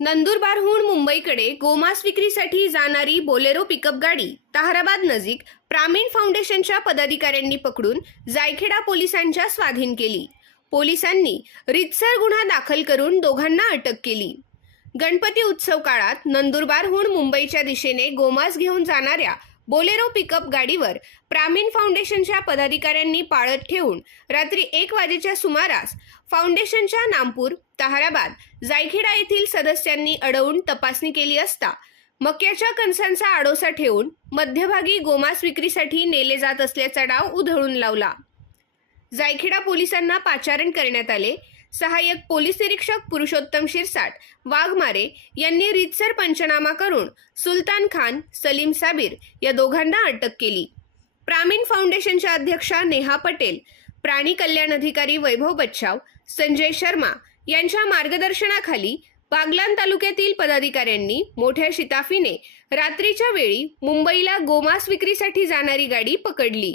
नंदुरबारहून मुंबईकडे गोमांस विक्रीसाठी जाणारी बोलेरो पिकअप गाडी ताहराबाद नजीक प्रामीण फाउंडेशनच्या पदाधिकाऱ्यांनी पकडून जायखेडा पोलिसांच्या स्वाधीन केली. पोलिसांनी रितसर गुन्हा दाखल करून दोघांना अटक केली. गणपती उत्सव काळात नंदुरबारहून मुंबईच्या दिशेने गोमांस घेऊन जाणाऱ्या बोलेरो पिकअप गाडीवर प्रामीण फाउंडेशनच्या पदाधिकाऱ्यांनी पाळत ठेवून रात्री एक वाजेच्या सुमारास फाउंडेशनच्या नामपूर ताहाराबाद जायखेडा येथील सदस्यांनी अडवून तपासणी केली असता मक्याच्या कणसांचा आडोसा ठेवून मध्यभागी गोमांस विक्रीसाठी नेले जात असल्याचा डाव उधळून लावला. जायखेडा पोलिसांना पाचारण करण्यात आले. सहाय्यक पोलीस निरीक्षक पुरुषोत्तम शिरसाट वाघमारे यांनी रीतसर पंचनामा करून सुलतान खान सलीम साबीर या दोघांना अटक केली. प्रामीण फाउंडेशनच्या अध्यक्षा नेहा पटेल प्राणी कल्याण अधिकारी वैभव बच्छाव संजय शर्मा यांच्या मार्गदर्शनाखाली बागलान तालुक्यातील पदाधिकाऱ्यांनी मोठ्या शिताफीने रात्रीच्या वेळी मुंबईला गोमांस विक्रीसाठी जाणारी गाडी पकडली.